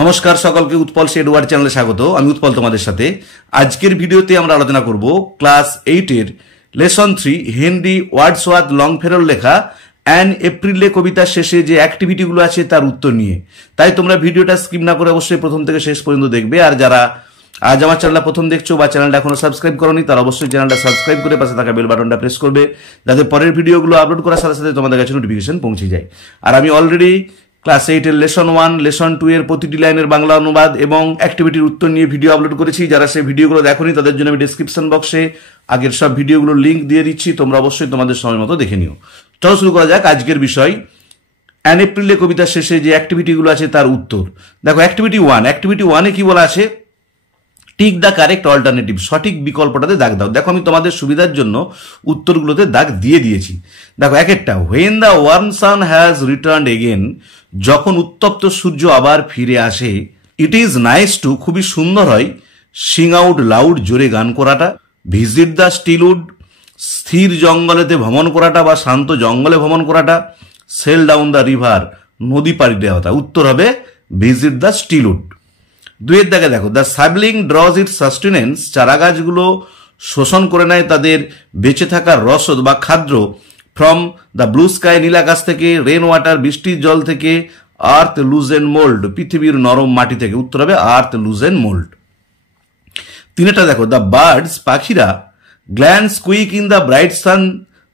নমস্কার সকলকে উৎপল এডওয়ার্ড চ্যানেলে স্বাগত। আমি উৎপল তোমাদের সাথে। আজকের ভিডিওতে আমরা আলোচনা করব ক্লাস 8 এর লেসন 3 হেনরি ওয়ার্ডসওয়ার্থ লংফেলোর লেখা অ্যান এপ্রিলে কবিতার শেষে যে অ্যাক্টিভিটিগুলো আছে তার উত্তর নিয়ে। তাই তোমরা ভিডিওটা স্কিপ না করে অবশ্যই প্রথম থেকে শেষ পর্যন্ত দেখবে। আর যারা আজ আমার চ্যানেলটা প্রথম দেখছো বা চ্যানেলটা এখনো সাবস্ক্রাইব করোনি তারা অবশ্যই চ্যানেলটা সাবস্ক্রাইব করে পাশে থাকা বেল বাটনটা প্রেস করবে, যাতে পরের ভিডিওগুলো আপলোড করার সাথে সাথে তোমাদের কাছে নোটিফিকেশন পৌঁছে যায়। আর আমি অলরেডি ক্লাস 8 এর লেসন 1 লেসন 2 এর প্রতিটি লাইনের বাংলা অনুবাদ এবং অ্যাক্টিভিটির উত্তর নিয়ে ভিডিও আপলোড করেছি। যারা সেই ভিডিওগুলো দেখোনি তাদের জন্য আমি ডেসক্রিপশন বক্সে আগের সব ভিডিওগুলোর লিঙ্ক দিয়ে দিচ্ছি, তোমরা অবশ্যই তোমাদের সময় মতো দেখে নিও। চলো শুরু করা যাক আজকের বিষয়, অ্যান এপ্রিলে কবিতার শেষে যে অ্যাক্টিভিটিগুলো আছে তার উত্তর। দেখো অ্যাক্টিভিটি 1 কি বলা আছে, টিক দ্য কারেক্ট অল্টারনেটিভ, সঠিক বিকল্পটাতে দাগ দাও। দেখো আমি তোমাদের সুবিধার জন্য উত্তরগুলোতে দাগ দিয়ে দিয়েছি। দেখো একটা, when the warm sun has returned again, যখন উত্তপ্ত সূর্য আবার ফিরে আসে। ইট ইজ নাইস টু, খুবই সুন্দর হয়, সিং আউট লাউড, জোরে গান করাটা। ভিজিট দ্য স্টিলউড, স্থির জঙ্গলেতে ভ্রমণ করাটা বা শান্ত জঙ্গলে ভ্রমণ করাটা। সেল ডাউন দ্য রিভার, নদী পাড়ি দেওয়াটা। উত্তর হবে ভিজিট দ্য স্টিলউড। 2 দাগে দেখো, দ্য সাবলিং ড্রজ ইট সাস্টেনেন্স, চারা গাছগুলো শোষণ করে নেয় তাদের বেঁচে থাকার রসদ বা খাদ্য। ফ্রম দ্য ব্লু স্কাই, নীল আকাশ থেকে। রেন ওয়াটার, বৃষ্টির জল থেকে। আর্থ লুজ এন্ড মোল্ড, পৃথিবীর নরম মাটি থেকে। উত্তর হবে আর্থ লুজ এন্ড মোল্ড। 3টা দেখো, দ্য বার্ডস, পাখিরা। Glance quick in the bright sun,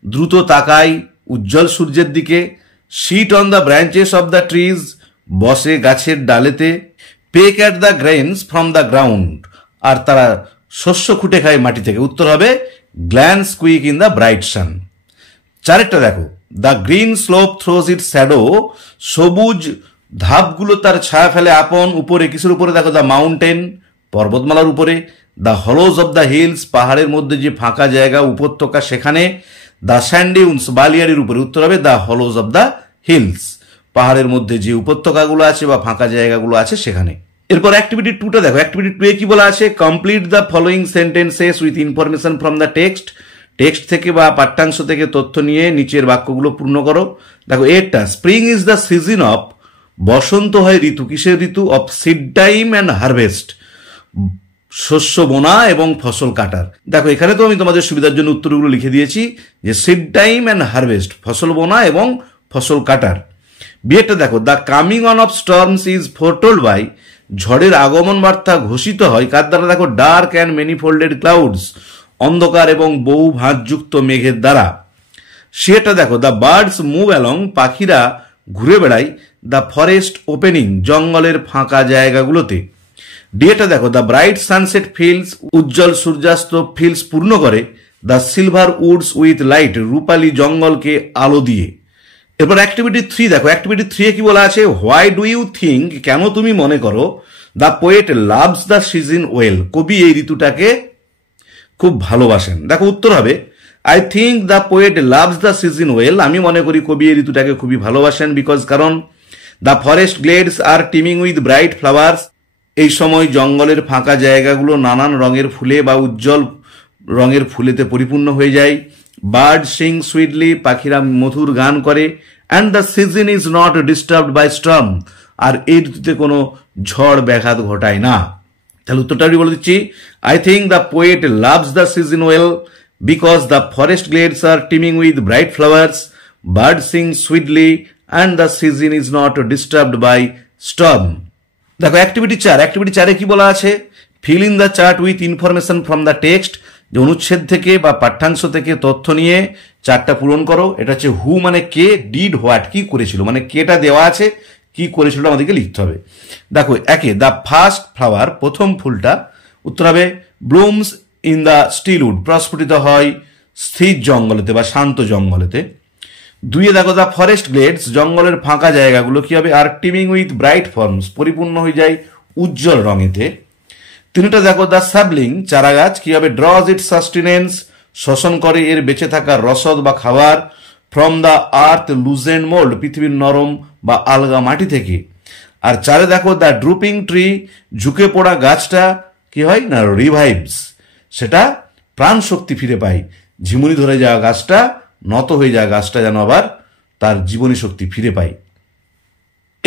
দ্রুত তাকায় উজ্জ্বল সূর্যের দিকে। Sit on the branches of the trees, বসে গাছের ডালেতে। Peck at the grains from the ground, আর তারা শস্য খুঁটে খায় মাটি থেকে। উত্তর হবে glance quick in the bright sun. 4টা দেখো, the green slope throws it shadow, সবুজ ধাপগুলো তার ছায়া ফেলে আপন উপরে। কিসের উপরে দেখো, দ্য মাউন্টেন, পর্বতমালার উপরে। The hollows of the hills, পাহাড়ের মধ্যে যে ফাঁকা জায়গা উপত্যকা সেখানে। দ্য স্যান্ডিউন্স, বালিয়ারির উপরে। উত্তর হবে the hollows of the hills, পাহাড়ের মধ্যে যে উপত্যকাগুলো আছে বা ফাঁকা জায়গাগুলো আছে সেখানে। এরপর অ্যাক্টিভিটি 2টা দেখো, অ্যাক্টিভিটি 2 কি বলা আছে, complete the following sentences with information from the text, text থেকে বা পাঠ্যাংশ থেকে তথ্য নিয়ে নিচের বাক্যগুলো পূর্ণ করো। দেখো এটা, spring is the season of, বসন্ত হয় ঋতু। কিসের ঋতু? Of seed time and harvest, শস্য বোনা এবং ফসল কাটার। দেখো এখানে তো আমি তোমাদের সুবিধার জন্য উত্তরগুলো লিখে দিয়েছি যে সিড টাইম অ্যান্ড হারভেস্ট, ফসল বোনা এবং ফসল কাটার। বিয়েটা দেখো, the coming on of storms is foretold by, ঝড়ের আগমন বার্তা ঘোষিত হয় কার দ্বারা? দেখো ডার্ক অ্যান্ড মেনিফোল্ডেড ক্লাউডস, অন্ধকার এবং বহু ভাঁজযুক্ত মেঘের দ্বারা। সেটা দেখো, দ্য বার্ডস মুভ অ্যালং, পাখিরা ঘুরে বেড়ায় দ্য ফরেস্ট ওপেনিং, জঙ্গলের ফাঁকা জায়গাগুলোতে। ডিএটা দেখো, দ্য ব্রাইট সানসেট ফিলস, উজ্জ্বল সূর্যাস্ত ফিলস পূর্ণ করে the silver woods with light, রূপালী জঙ্গলকে আলো দিয়ে। এরপর অ্যাক্টিভিটি 3 দেখো, অ্যাক্টিভিটি 3 কি বলা আছে, হোয়াই ডু ইউ থিঙ্ক, কেন তুমি মনে করো, the poet loves the season well, কবি এই ঋতুটাকে খুব ভালোবাসেন। দেখো উত্তর হবে I think the poet loves the season well, আমি মনে করি কবি এই ঋতুটাকে খুবই ভালোবাসেন। বিকজ, কারণ the forest glades are teeming with bright flowers, এই সময় জঙ্গলের ফাঁকা জায়গাগুলো নানান রঙের ফুলে বা উজ্জ্বল রঙের ফুলেতে পরিপূর্ণ হয়ে যায়। বার্ড সিং সুইটলি, পাখিরা মধুর গান করে। And the season is not disturbed by storm, আর এই ঋতুতে কোনো ঝড় ব্যাঘাত ঘটায় না। তাহলে উত্তরটা আমি বলে দিচ্ছি, I think the poet loves the season well because the forest glades are teeming with bright flowers, bird sing sweetly, and the season is not disturbed by storm. দেখো অ্যাক্টিভিটি 4 কি বলা আছে, fill in the chart with information from the text, যে অনুচ্ছেদ থেকে বা পাঠ্যাংশ থেকে তথ্য নিয়ে চারটা পূরণ করো। এটা হচ্ছে হু মানে কে, ডিড হোয়াট কি করেছিল, মানে কেটা দেওয়া আছে, কি করেছিল আমাদেরকে লিখতে হবে। দেখো একে, দ্য ফার্স্ট ফ্লাওয়ার, প্রথম ফুলটা। উত্তর হবে ব্লুমস ইন দ্য স্টিলউড, প্রস্ফুটিত হয় স্থির জঙ্গলেতে বা শান্ত জঙ্গলেতে। 2 দেখো, দ্য ফরেস্ট গ্লেডস, জঙ্গলের ফাঁকা জায়গাগুলো কি হবে, আর টিমিং উইথ ব্রাইট ফর্মস, পরিপূর্ণ হয়ে যায় উজ্জ্বল রঙেতে। 3টা দেখো, দ্য সাবলিং, চারা গাছ কি হবে, ড্রজ ইট সাস্টেনেন্স, শোষণ করে এর বেঁচে থাকার রসদ বা খাবার। From the earth loose and mould, পৃথিবীর নরম বা আলগা মাটি থেকে। আর 4 দেখো, দ্য ড্রুপিং ট্রি, ঝুঁকে পড়া গাছটা কি হয় না, রিভাইভস, সেটা প্রাণ শক্তি ফিরে পায়। ঝিমুনি ধরে যাওয়া গাছটা, নত হয়ে যাওয়া গাছটা যেন আবার তার জীবনী শক্তি ফিরে পায়।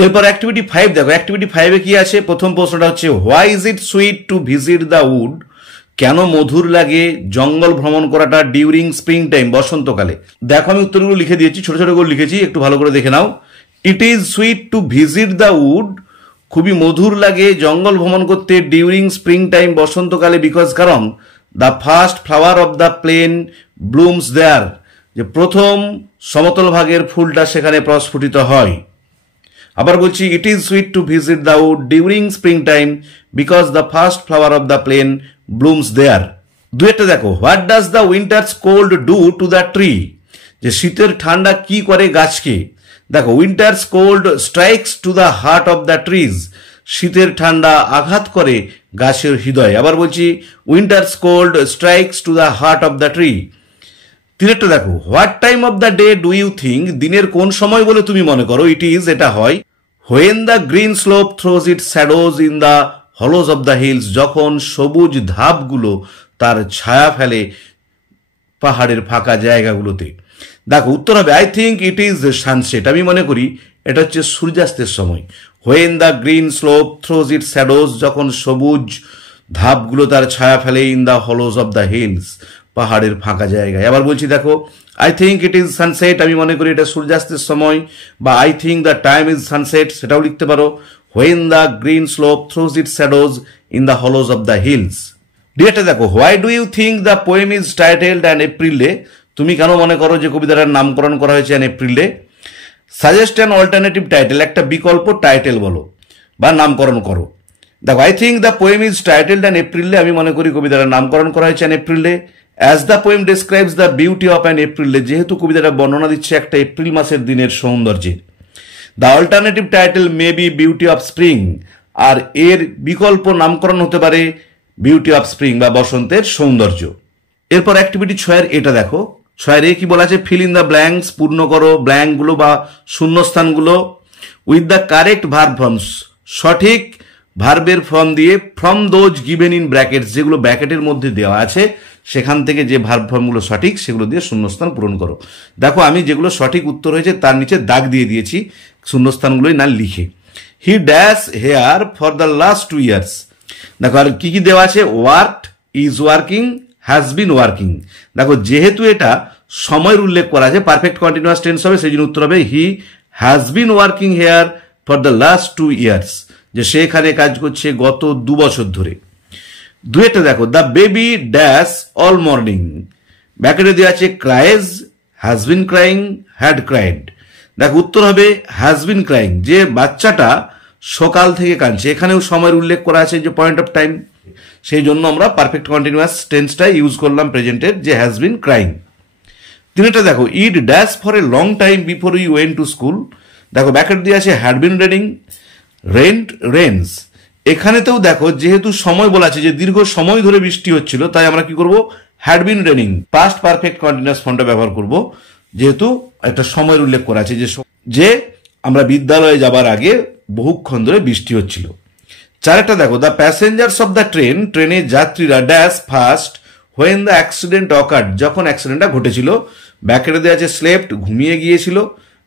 এরপর অ্যাক্টিভিটি 5 দেখো, অ্যাক্টিভিটি 5-এ কি আছে? প্রথম প্রশ্নটা হচ্ছে why is it sweet to visit the would? কেন মধুর লাগে জঙ্গল ভ্রমণ করাটা ডিউরিং স্প্রিং টাইম, বসন্তকালে? দেখো আমি উত্তরগুলো লিখে দিয়েছি, ছোট ছোট করে লিখেছি, একটু ভালো করে দেখে নাও। It is sweet to visit the wood, খুবই মধুর লাগে জঙ্গল ভ্রমণ করতে ডিউরিং স্প্রিং টাইম, বসন্তকালে, বিকজ কারণ the first flower of the plain blooms there, যে প্রথম সমতল ভাগের ফুলটা সেখানে প্রস্ফুটিত হয়। আবার বলছি, it is sweet to visit the wood during spring time because the first flower of the plain blooms there. দুয়েরটা দেখো, what does the winter's cold do to the tree, যে শীতের ঠান্ডা কি করে গাছকে? দেখো, winter's cold strikes to the heart of the trees, শীতের ঠান্ডা আঘাত করে গাছের হৃদয়। আবার বলছি, winter's cold strikes to the heart of the tree. তিনেরটা দেখো, what time of the day do you think, দিনের কোন সময় বলে তুমি মনে করো? ইট ইজ, এটা হয়, when the green slope throws it shadows in the hollows of the hills, যখন সবুজ ধাপগুলো তার ছায়া ফেলে পাহাড়ের ফাঁকা জায়গাগুলোতে। দেখো, উত্তর হবে I think it is sunset, আমি মনে করি এটা হচ্ছে সূর্যাস্তের সময়। When the green slope throws it shadows, যখন সবুজ ধাপগুলো তার ছায়া ফেলে in the hollows of the hills, পাহাড়ের ফাঁকা জায়গায়। আবার বলছি, দেখো, I think it is sunset, আমি মনে করি এটা সূর্যাস্তের সময়, বা I think the time is sunset, সেটাও লিখতে পারো। When the green slope throws it shadows in the hollows of the hills. ডিরেক্টটা দেখো, why do you think the poem is titled an April day, তুমি কেন মনে করো যে কবিতাটার নামকরণ করা হয়েছে an April day? Suggest an alternative title, একটা বিকল্প টাইটেল বলো বা নামকরণ করো। দেখো, I think the poem is titled an April day, আমি মনে করি কবিতাটার নামকরণ করা হয়েছে an April day. As the poem describes the beauty of an April day, যেহেতু কবিতাটা বর্ণনা দিচ্ছে একটা এপ্রিল মাসের দিনের সৌন্দর্যের। The alternative title may be beauty of spring, আর এর বিকল্প নামকরণ হতে পারে বিউটি অফ স্প্রিং বা বসন্তের সৌন্দর্য। এরপর অ্যাক্টিভিটি 6-এর এটা দেখো, 6-এর কি বলা আছে? ফিল ইন দ্য ব্ল্যাঙ্কস, পূর্ণ করো ব্ল্যাঙ্কগুলো বা শূন্যস্থানগুলো with the correct verb forms, সঠিক ভার্বের ফর্ম দিয়ে, from those given in brackets, যেগুলো ব্র্যাকেটের মধ্যে দেওয়া আছে সেখান থেকে যে ভার্ব ফর্মগুলো সঠিক সেগুলো দিয়ে শূন্যস্থান পূরণ করো। দেখো, আমি যেগুলো সঠিক উত্তর হয়েছে তার নিচে দাগ দিয়ে দিয়েছি শূন্যস্থানগুলোই না লিখে। He dash here for the last 2 years, দেখো আর কি কি দেওয়া আছে? Worked, is working, has been working. দেখো, যেহেতু এটা সময়ের উল্লেখ করা আছে, পারফেক্ট কন্টিনিউয়াস টেন্স হবে, সেই জন্য উত্তর হবে he has been working here for the last 2 years, যে সে এখানে কাজ করছে গত 2 বছর ধরে। দুয়েটা দেখো, the baby dash all morning, ব্যাকেটে দেওয়া আছে cries, has been crying, had cried. দেখো, উত্তর হবে হ্যাজ বিন ক্রাইং, যে বাচ্চাটা সকাল থেকে কাঁদছে, এখানেও সময়ের উল্লেখ করা আছে যে পয়েন্ট অফ টাইম, সেই জন্য আমরা পারফেক্ট কন্টিনিউয়াস টেন্সটা ইউজ করলাম প্রেজেন্টের, যে হ্যাজ বিন ক্রাইং। তিনটা দেখো, it dash for a long time before you went to school, দেখো ব্যাকেট দিয়ে আছে had been raining, rained, rains. এখানেতেও দেখো, যেহেতু সময় বলা আছে যে দীর্ঘ সময় ধরে বৃষ্টি হচ্ছিল, তাই আমরা কি করব? Had been raining, past perfect continuous ফর্মটা ব্যবহার করব, যেহেতু একটা সময়ের উল্লেখ করা আছে যে আমরা বিদ্যালয়ে যাবার আগে বহুক্ষণ ধরে বৃষ্টি হচ্ছিল। চারটা দেখো, the passengers of the train, ট্রেনের যাত্রীরা dash first when the accident occurred, যখন অ্যাক্সিডেন্টটা ঘটেছিল। ব্যাকেটে দেওয়া আছে স্লেপ্ট, ঘুমিয়ে গিয়েছিল,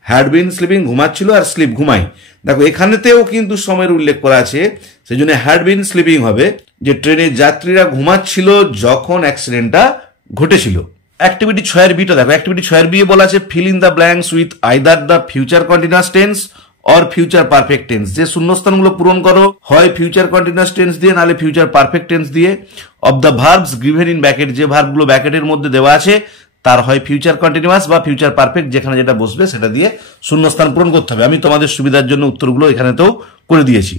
হ্যাড বিন স্লিপিং, ঘুমাচ্ছিল, আর স্লিপ, ঘুমাই। দেখো, এখানেতেও কিন্তু সময়ের উল্লেখ করা আছে, সেই জন্য হ্যাড বিন স্লিপিং হবে, যে ট্রেনের যাত্রীরা ঘুমাচ্ছিল যখন অ্যাক্সিডেন্টটা ঘটেছিল। অ্যাক্টিভিটি 6-এর বিটা দেখো, অ্যাক্টিভিটি 6-এর বি বলা আছে fill in the blanks with either the future continuous tense or future perfect tense, যে শূন্যস্থানগুলো পূরণ করো হয় ফিউচার কন্টিনিউয়াস টেন্স দিয়ে, নাহলে ফিউচার পারফেক্ট টেন্স দিয়ে। Of the verbs given in bracket, যে ভার্বগুলো ব্র্যাকেটের মধ্যে দেওয়া আছে তার হয় ফিউচার কন্টিনিউয়াস বা ফিউচার পারফেক্ট, যেখানে যেটা বসবে সেটা দিয়ে শূন্যস্থান পূরণ করতে হবে। আমি তোমাদের সুবিধার জন্য উত্তরগুলো এখানেতেও করে দিয়েছি।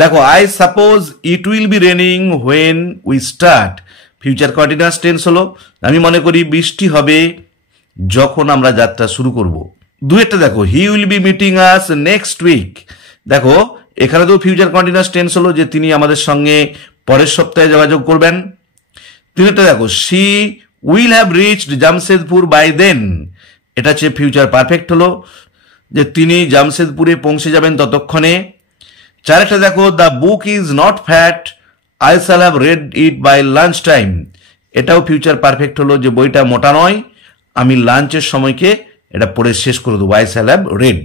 দেখো, I suppose it will be raining when we start, future continuous tense হলো, আমি মনে করি বৃষ্টি হবে যখন আমরা যাত্রা শুরু করব। দুয়েরটা দেখো, he will be meeting us next week, দেখো এখানে তো ফিউচার কন্টিনিউয়াস টেন্স হলো, যে তিনি আমাদের সঙ্গে পরের সপ্তাহে যোগাযোগ করবেন। তিনেরটা দেখো, she will have reached Jamshedpur by then, এটা হচ্ছে ফিউচার পারফেক্ট হলো, যে তিনি জামশেদপুরে পৌঁছে যাবেন ততক্ষণে। চারেরটা দেখো, the book is not fat, I shall have read it by lunch time, এটাও ফিউচার পারফেক্ট হলো, যে বইটা মোটা নয়, আমি লাঞ্চের সময়কে এটা পড়ে শেষ করে দেবো, আই শ্যাল হ্যাভ রেড।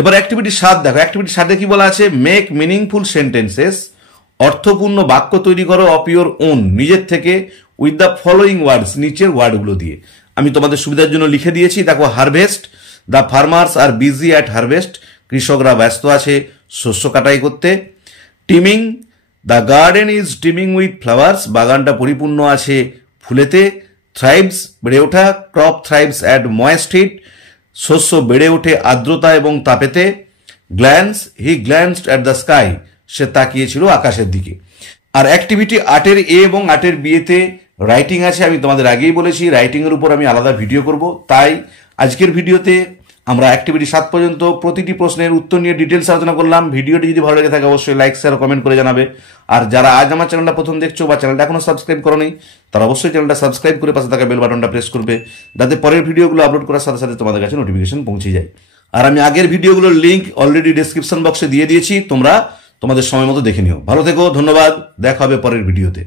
এবার অ্যাক্টিভিটি 7 দেখো, অ্যাক্টিভিটি 7 কি বলা আছে, মেক মিনিংফুল সেন্টেন্সেস, অর্থপূর্ণ বাক্য তৈরি করো অফ ইউর ওন, নিজের থেকে, উইথ দ্য ফলোয়িং ওয়ার্ডস, নিচের ওয়ার্ডগুলো দিয়ে। আমি তোমাদের সুবিধার জন্য লিখে দিয়েছি, দেখো harvest, the farmers are busy at harvest, কৃষকরা ব্যস্ত আছে শস্য কাটাই করতে। Teeming, the garden is teeming with flowers, বাগানটা পরিপূর্ণ আছে ফুলেতে। থ্রাইভস, বেড়ে ওঠা, crop thrives at moist heat, শস্য বেড়ে ওঠে আর্দ্রতা এবং তাপেতে। Glance, he glanced at the sky, সে তাকিয়েছিল আকাশের দিকে। আর অ্যাক্টিভিটি 8 এ এবং 8 বিয়েতে রাইটিং আছে, আমি তোমাদের আগেই বলেছি রাইটিংয়ের উপর আমি আলাদা ভিডিও করব, তাই আজকের ভিডিওতে আমরা অ্যাক্টিভিটি 7 পর্যন্ত প্রতিটি প্রশ্নের উত্তর নিয়ে ডিটেলস আলোচনা করলাম। ভিডিওটি যদি ভালো লেগে থাকে অবশ্যই লাইক শেয়ার কমেন্ট করে জানাবে। আর যারা আজ আমার চ্যানেলটা প্রথম দেখছো বা চ্যানেলটা এখনো সাবস্ক্রাইব করোনি, তারা অবশ্যই চ্যানেলটা সাবস্ক্রাইব করে পাশে থাকা বেল বাটনটা প্রেস করবে, যাতে পরের ভিডিওগুলো আপলোড করার সাথে সাথে তোমাদের কাছে নোটিফিকেশন পৌঁছে যায়। আর আমি আগের ভিডিওগুলোর লিঙ্ক অলরেডি ডেসক্রিপশন বক্সে দিয়ে দিয়েছি, তোমরা তোমাদের সময় মতো দেখে নিও। ভালো থেকো, ধন্যবাদ, দেখা হবে পরের ভিডিওতে।